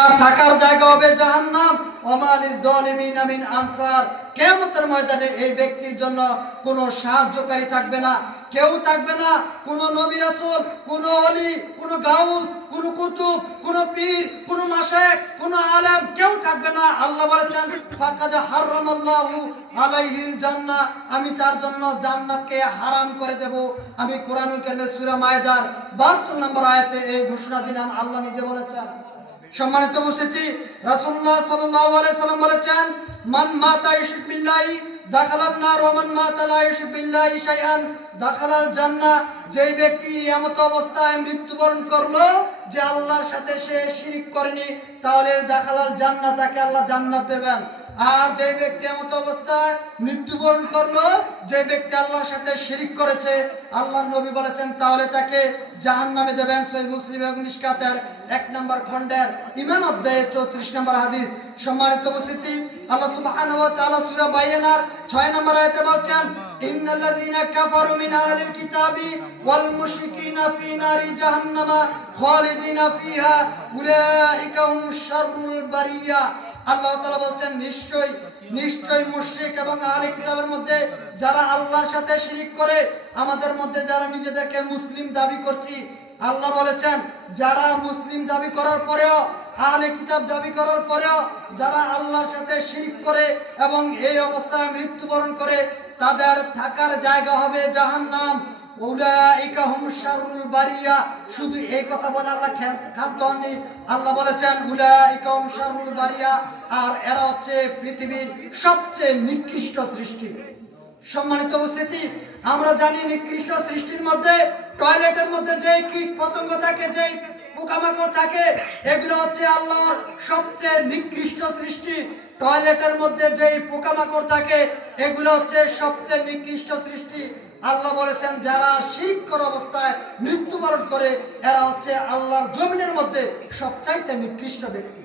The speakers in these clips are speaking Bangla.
তার থাকার জায়গা হবে জাহান্নাম। ওমা লিয-যালিমিনা মিন আনসার। কিয়ামতের ময়দানে এই ব্যক্তির জন্য কোনো সাহায্যকারী থাকবে না, কেউ থাকবে না। কোনো নবী রাসূল, কোনো ওলি, কোনো গাউস, কোনো কুতুব, কোনো পীর, কোনো মাশায়েখ, কোনো আলেম কেউ থাকবে না। আল্লাহ বলেছেন ফাকাদ হারামাল্লাহু আলাইহিল জান্নাহ, আমি তার জন্য জান্নাতকে হারাম করে দেব। আমি কোরআনুল কারীমের সূরা মায়েদার 72 নম্বর আয়াতে এই ঘোষণা দিলাম, আল্লাহ নিজে বলেছেন। সম্মানিত উপস্থিতি, রাসূলুল্লাহ সাল্লাল্লাহু আলাইহি সাল্লাম বলেছেন মান মাতা ইউশরিক বিল্লাহি দাখালান নার ওয়া মান মাতা লা ইউশরিক বিল্লাহি শাইআন দাখালাল জান্নাহ। যেই ব্যক্তি এমত অবস্থায় মৃত্যুবরণ করলো যে আল্লাহর সাথে সে শিরক করেনি, তাহলে দাখালাল জান্নাহ, তাকে আল্লাহ জান্নাত দেবেন। আর যে ব্যক্তি এমত অবস্থায় মৃত্যুবরণ করলো যে ব্যক্তি আল্লাহর সাথে শিরক করেছে, আল্লাহর নবী বলেছেন তাহলে তাকে জাহান্নামে দেবেন। সহিহ মুসলিম এবং মিশকাতের 1 নম্বর খণ্ডের ঈমান অধ্যায়ে 34 নম্বর হাদিস। সম্মানিত উপস্থিতি, আল্লাহ সুবহানাহু ওয়া তাআলা সূরা বাইয়ানার 6 নম্বর আয়াতে বলেন ইন্নাল্লাযীনা কাফারু মিন আহলিল কিতাবি ওয়াল মুশরিকিনা ফি নারি জাহান্নামা খালিদিনা ফিহা উলাইকা হুমুশ শাররুল বারিয়া। আল্লাহ তাআলা বলেন নিশ্চয় মুশরিক এবং আহলে কিতাবের মধ্যে যারা আল্লাহর সাথে শিরক করে, আমাদের মধ্যে যারা নিজেদেরকে মুসলিম দাবি করছি, আল্লাহ বলেছেন যারা মুসলিম দাবি করার পরেও, আহলে কিতাব দাবি করার পরেও যারা আল্লাহর সাথে শিরক করে এবং এই অবস্থায় মৃত্যুবরণ করে, তাদের থাকার জায়গা হবে জাহান্নাম। উলাইকা হুমুশ শাররুল বারিয়া। শুধু এই কথা বলে আল্লাহ ক্ষান্ত হননি, আল্লাহ বলেছেন উলাইকা হুমুশ শাররুল বারিয়া, আর এরা হচ্ছে পৃথিবীর সবচেয়ে নিকৃষ্ট সৃষ্টি। সম্মানিত উপস্থিতি, আমরা জানি নিকৃষ্ট সৃষ্টির মধ্যে টয়লেটের মধ্যে যে কীট পতঙ্গ থাকে, যে পোকামাকড় থাকে, এগুলো হচ্ছে আল্লাহর সবচেয়ে নিকৃষ্ট সৃষ্টি। টয়লেটের মধ্যে যে পোকামাকড় থাকে এগুলো হচ্ছে সবচেয়ে নিকৃষ্ট সৃষ্টি। আল্লাহ বলেছেন যারা শিরক করা অবস্থায় মৃত্যুবরণ করে, এরা হচ্ছে আল্লাহর জমিনের মধ্যে সবচাইতে নিকৃষ্ট ব্যক্তি।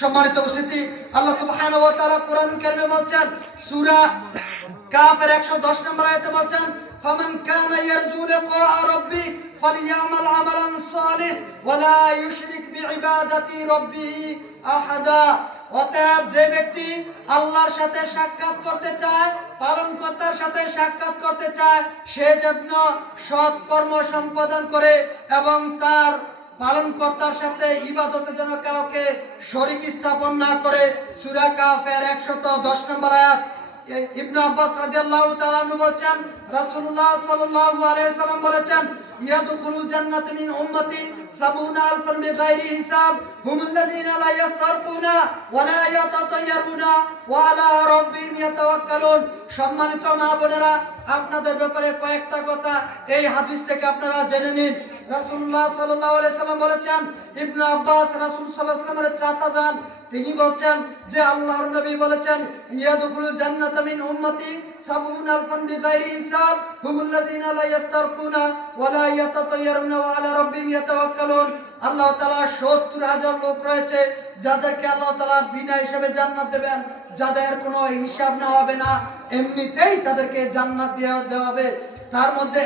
সম্মানিত উপস্থিতি, আল্লাহ সুবহানাহু ওয়া তাআলা কোরআন কারীমে বলেন সূরা কাফের 110 নম্বর আয়াতে বলেন ফামান কানা ইয়ারজু লিকা রাব্বি ফালইয়ামাল আমালান সালিহ ওয়া লা ইউশরিক বিইবাদাতি রাব্বিহি আহাদা। অতএব যে ব্যক্তি আল্লাহর সাথে সাক্ষাৎ করতে চায়, পালনকর্তার সাথে সাক্ষাৎ করতে চায়, সে যেন সৎ কর্ম সম্পাদন করে এবং তার পালনকর্তার সাথে ইবাদতে যেন কাউকে শরীক স্থাপন না করে। সূরা কাফের 110 নম্বর আয়াত। ইবনে আব্বাস রাদিয়াল্লাহু তাআলা আনহু বলেন রাসূলুল্লাহ সাল্লাল্লাহু আলাইহি সাল্লাম বলেছেন ইয়াদখুলুল জান্নাতা মিন উম্মতি 70 আলফান বিগাইরি হিসাব হুমুল্লাযীনা লা ইস্তারকুনা ওয়া লা ইয়াতাতায়্যারুনা ওয়া আলা রাব্বিহিম ইয়াতাওয়াক্কালুন। সম্মানিত মা বোনেরা, আপনাদের ব্যাপারে কয়েকটা কথা এই হাদিস থেকে আপনারা জেনে নিন। রাসূলুল্লাহ সাল্লাল্লাহু আলাইহি সাল্লাম বলেছেন, ইবনে আব্বাস রাসূল সাল্লাল্লাহু আলাইহি সাল্লামের চাচা যান, তিনি বলছেন যে আল্লাহর নবী বলেছেন ইয়াদখুলুল জান্নাতা মিন উম্মতি 70 আলফান বিগাইরি হিসাব হুমুল্লাযীনা লা ইস্তারকুনা ওয়া লা ইয়াতাতায়্যারুনা ওয়া আলা রাব্বিহিম ইয়াতাওয়াক্কালুন। আল্লাহ তাআলা 70,000 লোক রয়েছে যাদেরকে আল্লাহ তাআলা বিনা হিসাবে জান্নাত দেবেন, যাদের কোনো হিসাব না হবে না, এমনিতেই তাদেরকে জান্নাত দেওয়া হবে। তার মধ্যে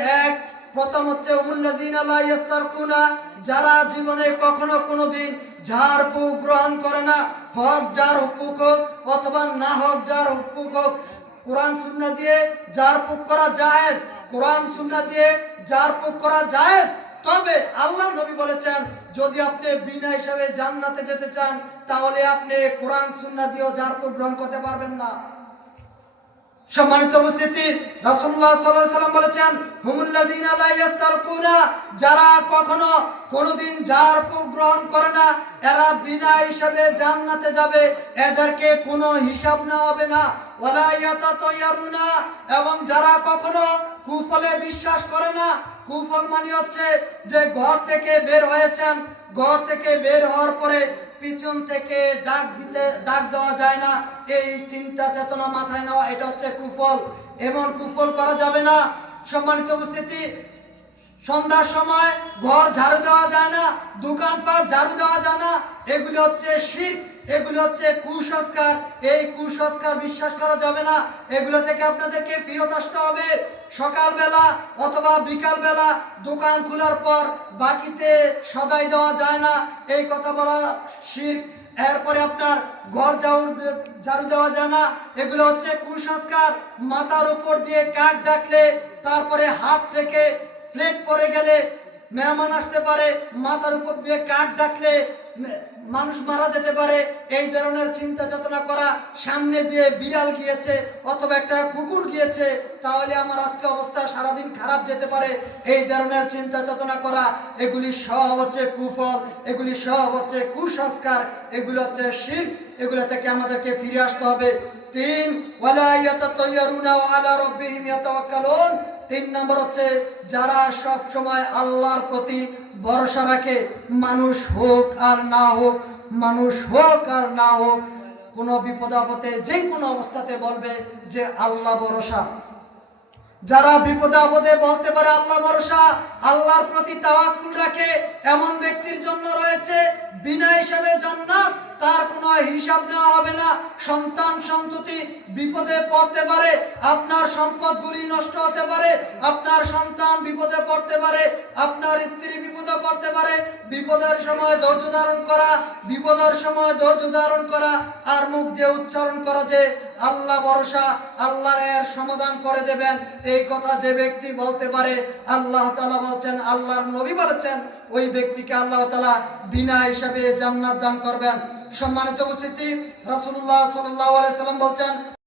প্রথম হচ্ছে উম্মুল্লাযীনা লা ইস্তারকুনা, যারা জীবনে কখনো কোনোদিন ঝাড়ফুঁক গ্রহণ করে না, হক যার হুকুক হোক অথবা না হোক যার হুকুক হোক। কোরআন সুন্নাহ দিয়ে ঝাড়ফুঁক করা জায়েজ, কোরআন সুন্নাহ দিয়ে ঝাড়ফুঁক করা জায়েজ, তবে আল্লাহ নবী বলেছেন যদি আপনি বিনা হিসাবে জান্নাতে যেতে চান তাহলে আপনি কোরআন সুন্নাহ দিয়ে ঝাড়ফুঁক গ্রহণ করতে পারবেন না। সম্মানিত উপস্থিতি, রাসূলুল্লাহ সাল্লাল্লাহু আলাইহি সাল্লাম বলেছেন হুমুল্লাযীনা লা ইস্তারকুনা, যারা কখনো কোনোদিন ঝাড়ফুঁক গ্রহণ করে না, এরা বিনা হিসাবে জান্নাতে যাবে, এদেরকে কোনো হিসাব নেওয়া হবে না। ওয়া লা ইয়াতাতায়্যারুনা, এবং যারা কখনো কুফলে বিশ্বাস করে না। কুফল মানে হচ্ছে যে ঘর থেকে বের হয়েছেন, ঘর থেকে বের হওয়ার পরে পিছন থেকে ডাক দেওয়া যায় না, এই চিন্তা চেতনা মাথায় নেওয়া, এটা হচ্ছে কুফল। এমন কুফল করা যাবে না। সম্মানিত উপস্থিতি, সন্ধ্যার সময় ঘর ঝাড়ু দেওয়া যায় না, দোকানপাট ঝাড়ু দেওয়া যায় না, এগুলি হচ্ছে শিরক, এগুলি হচ্ছে কুসংস্কার। এই কুসংস্কার বিশ্বাস করা যাবে না, এগুলো থেকে আপনাদেরকে ফিরত আসতে হবে। সকালবেলা অথবা বিকালবেলা দোকান খোলার পর বাকিতে সদাই দেওয়া যায় না, এই কথা বলা শিরক। এরপরে আপনার ঘর ঝাড়ু দেওয়া যায় না, এগুলো হচ্ছে কুসংস্কার। মাথার উপর দিয়ে কাক ডাকলে, তারপরে হাত থেকে প্লেট পরে গেলে মেহমান আসতে পারে, মাথার উপর দিয়ে কাক ডাকলে মানুষ মারা যেতে পারে, এই ধরনের চিন্তা চেতনা করা। সামনে দিয়ে বিড়াল গিয়েছে অথবা একটা কুকুর গিয়েছে, তাহলে আমার আজকে অবস্থা সারাদিন খারাপ যেতে পারে, এই ধরনের চিন্তা চেতনা করা, এগুলি সব হচ্ছে কুফর, এগুলি সব হচ্ছে কুসংস্কার, এগুলো হচ্ছে শিরক। এগুলো থেকে আমাদেরকে ফিরে আসতে হবে। 3 ওয়ালা ইয়াতাতায়ারুনা ওয়া আলা রাব্বিহিম ইয়াতাওয়াক্কালুন। 3 নম্বর হচ্ছে যারা সব সময় আল্লাহর প্রতি ভরসা রাখে, মানুষ হোক আর না হোক, মানুষ হোক আর না হোক, কোনো বিপদ আপদে যে কোনো অবস্থাতে বলবে যে আল্লাহ ভরসা। যারা বিপদে আপদে বলতে পারে আল্লাহ ভরসা, আল্লাহর প্রতি তাওয়াক্কুল রাখে, এমন ব্যক্তির জন্য রয়েছে বিনা হিসাবে জান্নাত। তার কোনো হিসাব নেওয়া হবে না। সন্তান সন্ততি বিপদে পড়তে পারে, আপনার সম্পদগুলি নষ্ট হতে পারে, আপনার সন্তান বিপদে পড়তে পারে, আপনার স্ত্রী বিপদে পড়তে পারে। বিপদের সময় ধৈর্য ধারণ করা, বিপদের সময় ধৈর্য ধারণ করা, আর মুখ দিয়ে উচ্চারণ করা যে আল্লাহ ভরসা, আল্লাহ এর সমাধান করে দেবেন, এই কথা যে ব্যক্তি বলতে পারে, আল্লাহ তাআলা বলছেন, আল্লাহর নবী বলেছেন, ওই ব্যক্তিকে আল্লাহ তাআলা বিনা হিসাবে জান্নাত দান করবেন। সম্মানিত উপস্থিতি, রাসূলুল্লাহ সাল্লাল্লাহু আলাইহি সাল্লাম বলছেন,